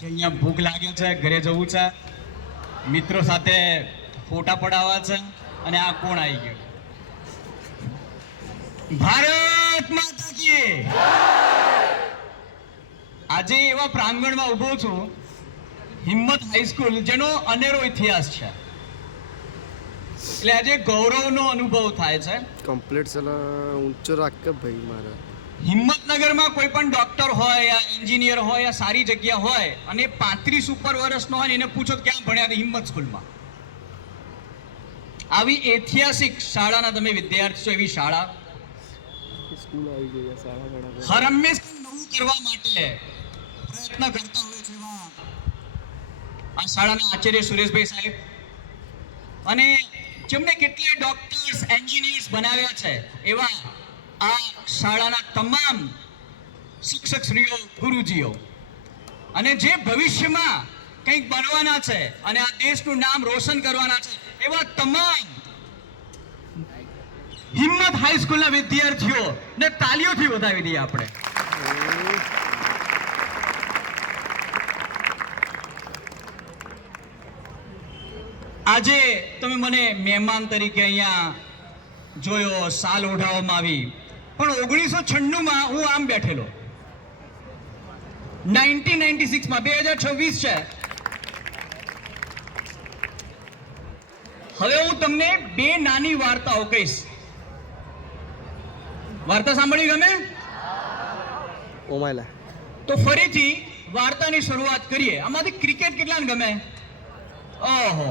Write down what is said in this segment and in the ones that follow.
કે અહીંયા ભૂખ લાગે છે, ઘરે જવું છે, મિત્રો સાથે ફોટા પડાવવા છે, અને આ કોણ આવી ગયું? ભારત માતા કી આજે એવા પ્રાંગણમાં ઊભો છું, હિંમત હાઈસ્કૂલ, જેનો અનેરો ઇતિહાસ છે, એટલે આજે ગૌરવનો અનુભવ થાય છે. કમ્પ્લીટ સલા ઊંચો રાખ કે ભાઈ મારા. હિંમતનગરમાં કોઈ પણ ડોક્ટર હોય યા એન્જિનિયર હોય યા સારી જગ્યા હોય અને 35 ઉપર વર્ષનો હોય, એને પૂછો ક્યાં ભણ્યા? હિંમત સ્કૂલમાં. આવી ઐતિહાસિક શાળાના તમે વિદ્યાર્થી છો. એવી શાળા સ્કૂલ આવી ગઈ, શાળા હર હંમેશા નવું કરવા માટે પ્રયત્ન કરતા હોય છે. આ શાળાના આચાર્ય સુરેશભાઈ સાહેબ, અને જેમણે કેટલાય ડોક્ટર્સ, એન્જિનિયર્સ બનાવ્યા છે, એવા આ શાળાના તમામ શિક્ષકશ્રીઓ, ગુરુજીઓ, અને જે ભવિષ્યમાં કંઈક બનવાના છે અને આ દેશનું નામ રોશન કરવાના છે, એવા તમામ હિંમત હાઈસ્કૂલના વિદ્યાર્થીઓ ને તાલીઓથી વધાવી દઈએ આપણે. આજે તમે મને મહેમાન તરીકે અહીંયા જોયો, સાલ ઓઢાવવામાં આવી, પણ 1996માં હું આમ બેઠેલો. 1996માં 2026 છે. હવે હું તમને બે નાની વાર્તાઓ કહીશ. વાર્તા સાંભળવી ગમે? ઓમાયલા તો ફરીથી વાર્તાની શરૂઆત કરીએ. આમાંથી ક્રિકેટ કેટલાને ગમે? ઓહો,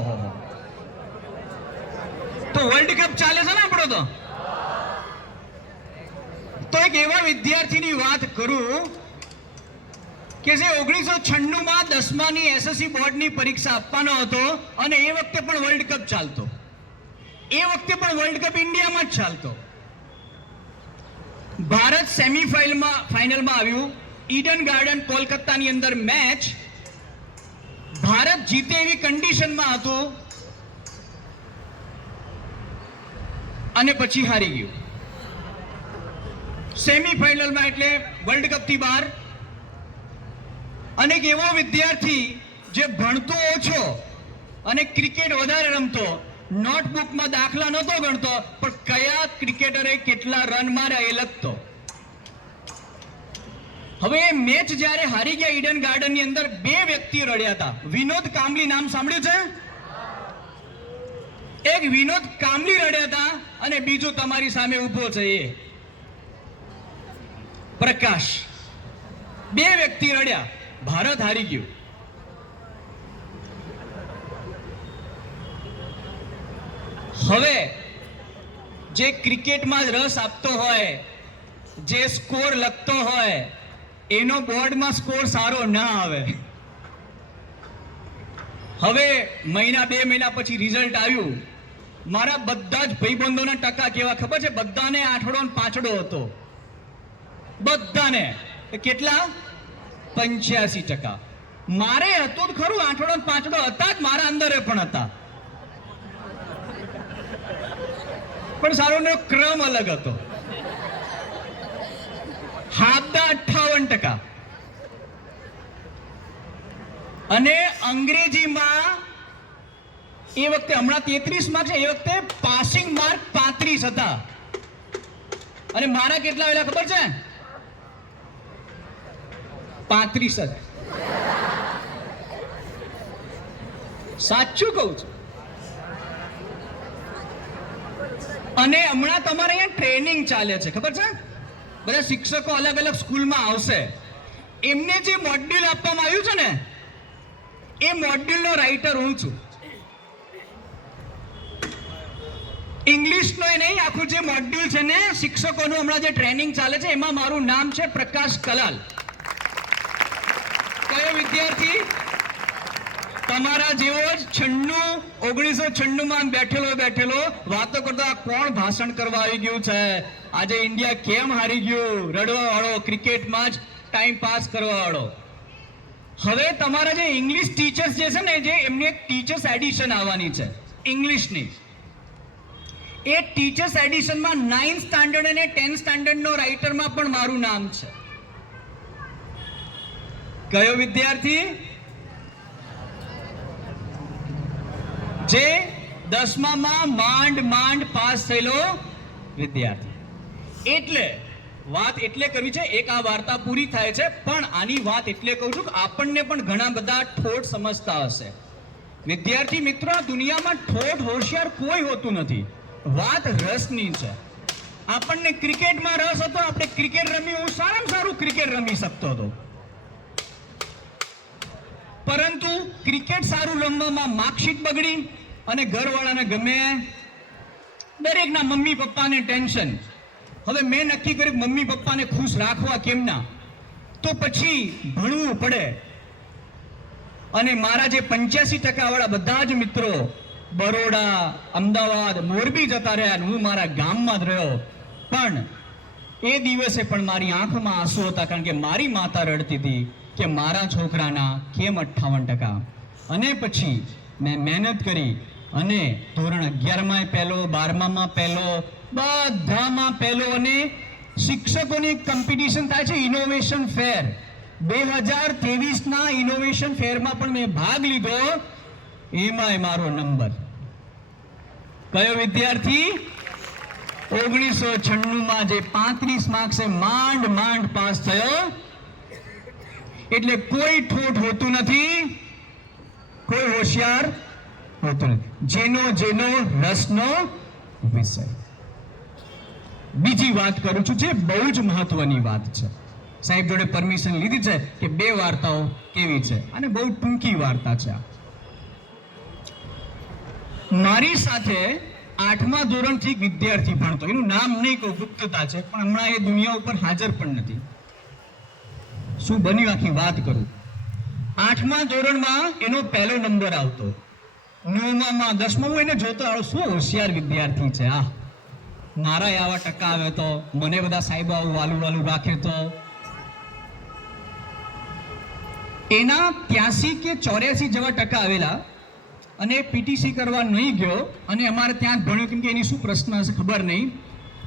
તો વર્લ્ડ કપ ચાલે છે ને આપણો. તો એક એવા વિદ્યાર્થીની વાત કરું કે જે 1996માં 10માની એસએસસી બોર્ડની પરીક્ષા આપવાનો હતો, અને એ વખતે પણ વર્લ્ડ કપ ચાલતો. એ વખતે પણ વર્લ્ડ કપ ઇન્ડિયામાં જ ચાલતો. ભારત ફાઇનલમાં આવ્યું. ઈડન ગાર્ડન કોલકાતાની અંદર મેચ. ભારત જીતે એવી કન્ડિશનમાં હતું, અને પછી હારી ગયું સેમીફાઇનલમાં, એટલે વર્લ્ડ કપથી બહાર. અને એક એવો વિદ્યાર્થી જે ભણતો ઓછો અને ક્રિકેટ વધારે રમતો, નોટબુકમાં દાખલા નહોતો ગણતો, પણ કયા ક્રિકેટરે કેટલા રન માર્યા એ લખતો. હવે એ મેચ જ્યારે હારી ગયા ઈડન ગાર્ડનની અંદર, બે વ્યક્તિઓ રડ્યા હતા. વિનોદ કામલી નામ સાંભળ્યું છે? એક વિનોદ કામલી રડ્યા હતા, અને બીજો તમારી સામે ઊભો છે એ પ્રકાશ. બે વ્યક્તિ રડ્યા. ભારત હારી ગયું. હવે જે ક્રિકેટમાં રસ આપતો હોય, જે સ્કોર લખતો હોય, એનો બોર્ડમાં સ્કોર સારો ના આવે. હવે મહિના 2 મહિના પછી રિઝલ્ટ આવ્યું. મારા બધા જ ભાઈબંધોના ટકા કેવા ખબર છે? બધાને 8 ને 5 હતો. બધાને કેટલા? 85%. મારે હતું જ ખરું, 8 ને 5 હતા જ, મારા અંદર પણ હતા, પણ સારો ક્રમ અલગ હતો. હાદા 58%. અને અંગ્રેજીમાં એ વખતે, હમણાં 33 માર્ક છે, એ વખતે પાસિંગ માર્ક 35 હતા. અને મારા કેટલા આવેલા ખબર છે? 35 જ. સાચું કહું છું. અને હમણાં તમારે અહીંયા ટ્રેનિંગ ચાલે છે, ખબર છે? બધા શિક્ષકો અલગ અલગ સ્કૂલમાં આવશે. એમને જે મોડ્યુલ આપવામાં આવ્યું છે ને, એ મોડ્યુલનો રાઇટર હું છું. ઇંગ્લિશનો નહીં, આખું જે મોડ્યુલ છે ને શિક્ષકોનું, હમણાં જે ટ્રેનિંગ ચાલે છે, એમાં મારું નામ છે પ્રકાશ કલાલ. કયો વિદ્યાર્થી? તમારા જેવો જ 1996માં બેઠેલો વાતો કરતો, આ કોણ ભાષણ કરવા આવી ગયું છે? આજે ઇન્ડિયા કેમ હારી ગયું? રડવા વાળો, ક્રિકેટમાં જ ટાઈમ પાસ કરવા વાળો. હવે તમારા જે ઇંગ્લિશ ટીચર્સ જે છે ને, જે એમની એક ટીચર્સ એડિશન આવવાની છે ઇંગ્લિશની, એ ટીચર્સ એડિશનમાં 9th સ્ટાન્ડર્ડ અને 10th સ્ટાન્ડર્ડનો રાઇટરમાં પણ મારું નામ છે. કયો વિદ્યાર્થી? જે 10માં માંડ પાસ થયેલો વિદ્યાર્થી. એટલે વાત એટલે કરવી છે, એક આ વાર્તા પૂરી થાય છે, પણ આની વાત એટલે કહું છું કે આપણને પણ ઘણા બધા ઠોઠ સમજતા હશે. વિદ્યાર્થી મિત્રો, આ દુનિયામાં ઠોઠ હોશિયાર કોઈ હોતું નથી. વાત રસની છે. આપણને ક્રિકેટમાં રસ હતો, આપણે ક્રિકેટ રમી, હું સારામાં સારું ક્રિકેટ રમી શકતો હતો. પરંતુ ક્રિકેટ સારું રમવામાં માર્કશીટ બગડી અને ઘરવાળાને ગમે, દરેકના મમ્મી પપ્પાને ટેન્શન. હવે મેં નક્કી કર્યું કે મમ્મી પપ્પાને ખુશ રાખવા કેમના, તો પછી ભણવું પડે. અને મારા જે 85% વાળા બધા જ મિત્રો બરોડા, અમદાવાદ, મોરબી જતા રહ્યા અને હું મારા ગામમાં જ રહ્યો. પણ એ દિવસે પણ મારી આંખમાં આંસુ હતા, કારણ કે મારી માતા રડતી હતી કે મારા છોકરાના કેમ 58%. અને પછી મેં મહેનત કરી અને ધોરણ 11માં પહેલો, 12માં પહેલો, બધામાં પહેલો. અને શિક્ષકોની કોમ્પિટિશન થાય છે ઇનોવેશન ફેર. 2023ના ઇનોવેશન ફેરમાં પણ મેં ભાગ લીધો. એમાંય મારો નંબર. કયો વિદ્યાર્થી? 1996માં જે 35 માર્ક્સે માંડ પાસ થયો. એટલે કોઈ ઠોઠ હોતું નથી, કોઈ હોશિયાર હોતું નથી. જેનો રસનો વિષય. બીજી વાત કરું છું, જે બહુ જ મહત્વની વાત છે. સાહેબ જોડે પરમિશન લીધી છે કે 2 વાર્તાઓ કેવી છે, અને બહુ ટૂંકી વાર્તા છે. મારી સાથે 8મા ધોરણથી વિદ્યાર્થી ભણતો, એનું નામ નહીં કહું, ગુપ્તતા છે, પણ હમણાં એ દુનિયા ઉપર હાજર પણ નથી. શું બન્યું આખી વાત કરું. 8મા ધોરણમાં એનો પહેલો નંબર આવતો. 9માં 10માં હું એને જોતો આવ્યો, શું હોશિયાર વિદ્યાર્થી છે. મારા આવા ટકા આવે તો મને બધા સાહેબ આવું વાલું રાખે તો. એના 83 કે 84 જેવા ટકા આવેલા. અને પીટીસી કરવા નહીં ગયો અને અમારે ત્યાં જ ભણ્યો, કેમ કે એની શું પ્રશ્ન હશે ખબર નહીં.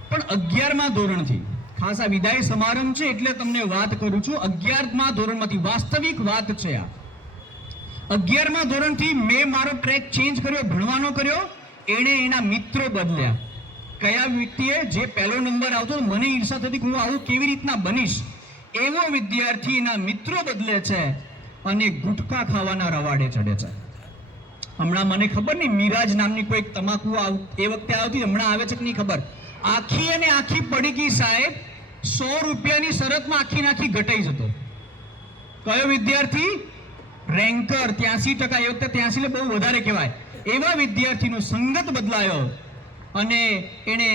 પણ 11મા ધોરણથી, ખાસ આ વિદાય સમારંભ છે એટલે તમને વાત કરું છું, 11મા ધોરણમાંથી વાસ્તવિક વાત છે આ. 11મા ધોરણથી મેં મારો ટ્રેક ચેન્જ કર્યો, ભણવાનો કર્યો. એણે એના મિત્રો બદલ્યા. કયા વ્યક્તિએ? જે પહેલો નંબર આવતો, મને ઈર્ષા થતી કે હું આવું કેવી રીતના બનીશ. એવો વિદ્યાર્થી એના મિત્રો બદલે છે અને ગુટકા ખાવાના રવાડે ચડે છે. હમણાં મને ખબર નહીં, મિરાજ નામની કોઈ તમાકુ એ વખતે આવતી, હમણાં આવે છે કે નહીં ખબર. આખી અને આખી પડીકી સાહેબ 100 રૂપિયાની શરતમાં આખી ઘટાઈ જતો. કયો વિદ્યાર્થી? રેન્કર. 83%. એ વખતે 83 બહુ વધારે કહેવાય. એવા વિદ્યાર્થીનો સંગત બદલાયો અને એને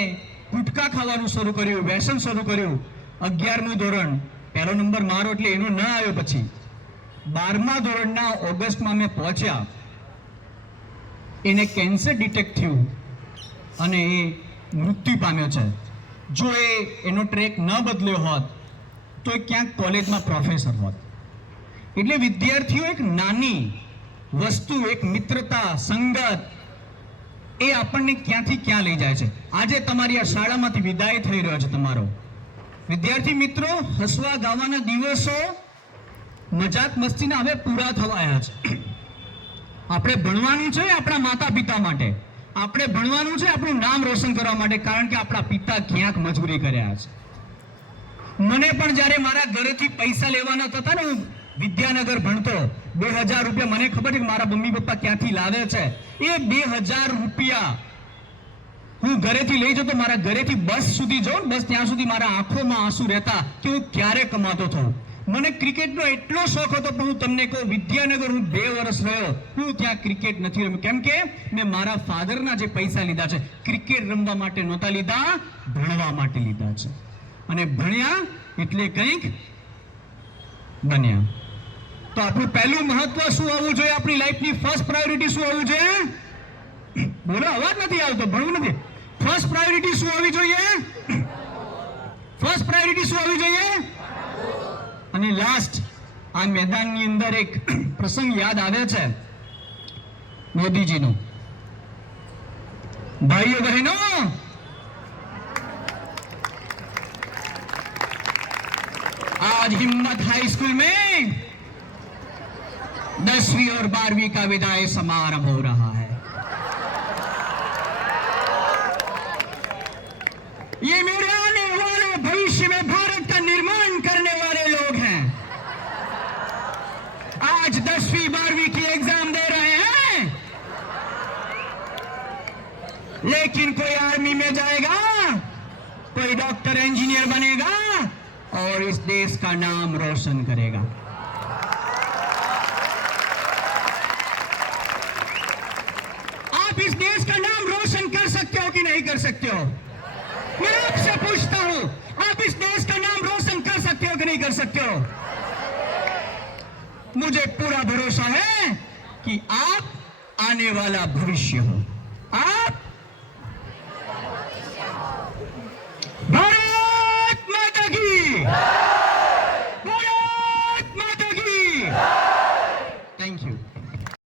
ગુટકા ખાવાનું શરૂ કર્યું, વ્યસન શરૂ કર્યું. 11મું ધોરણ, પહેલો નંબર મારો એટલે એનો ન આવ્યો. પછી 12મા ધોરણના ઓગસ્ટમાં મેં પહોંચ્યા. એને કેન્સર ડિટેક્ટ થયું અને એ મૃત્યુ પામ્યો છે. જો એનો ટ્રેક ન બદલ્યો હોત તો એ ક્યાંક કોલેજમાં પ્રોફેસર હોત. એટલે વિદ્યાર્થીઓ એક નાની વસ્તુ, એક મિત્રતા, સંગત, એ આપણને ક્યાંથી ક્યાં લઈ જાય છે. આજે તમારી આ શાળામાંથી વિદાય થઈ રહ્યો છે તમારો. વિદ્યાર્થી મિત્રો, હસવા ગાવાના દિવસો મજાક મસ્તીના હવે પૂરા થવા આવ્યા છે. આપણે ભણવાનું છે આપણા માતા પિતા માટે, આપણે ભણવાનું છે આપણું નામ રોશન કરવા માટે, કારણ કે આપણા પિતા ક્યાંક મજબૂરી કર્યા છે. મને પણ જ્યારે મારા ઘરેથી પૈસા લેવાના થતા ને, હું વિદ્યાનગર ભણતો, 2000 રૂપિયા મને ખબર છે કે મારા મમ્મી પપ્પા ક્યાંથી લાવે છે. એ 2000 રૂપિયા હું ઘરેથી લઈ જતો, મારા ઘરેથી બસ સુધી જાઉં, બસ ત્યાં સુધી મારા આંખોમાં આંસુ રહેતા કે હું ક્યારે કમાતો થઉં. મને ક્રિકેટનો એટલો શોખ હતો, પણ હું તમને કહું, વિદ્યાનગર હું 2 વર્ષ રહ્યો, હું ત્યાં ક્રિકેટ નથી રમ્યો. કેમ કે મેં મારા ફાધરના જે પૈસા લીધા છે, ક્રિકેટ રમવા માટે નહોતા લીધા, ભણવા માટે લીધા છે. અને ભણ્યા એટલે કંઈક બન્યા. તો આપણું પહેલું મહત્વ શું હોવું જોઈએ? આપણી લાઈફની ફર્સ્ટ પ્રાયોરિટી શું હોવું જોઈએ? બોલો, અવાજ નથી આવતો, ભણવું નથી. ફર્સ્ટ પ્રાયોરિટી શું હોવી જોઈએ? ફર્સ્ટ પ્રાયોરિટી શું હોવી જોઈએ? અને લાસ્ટ, આ મેદાનની અંદર એક પ્રસંગ યાદ આવે છે મોદીજીનો. ભાઈઓ બહેનો, आज हिम्मत हाई स्कूल में 10वीं और 12वीं का विदाई समारोह हो रहा है. डॉक्टर इंजीनियर बनेगा और इस देश का नाम रोशन करेगा। आप इस देश का नाम रोशन कर सकते हो कि नहीं कर सकते हो? मैं आपसे पूछता हूं, आप इस देश का नाम रोशन कर सकते हो कि नहीं कर सकते हो? मुझे पूरा भरोसा है कि आप आने वाला भविष्य हो। आप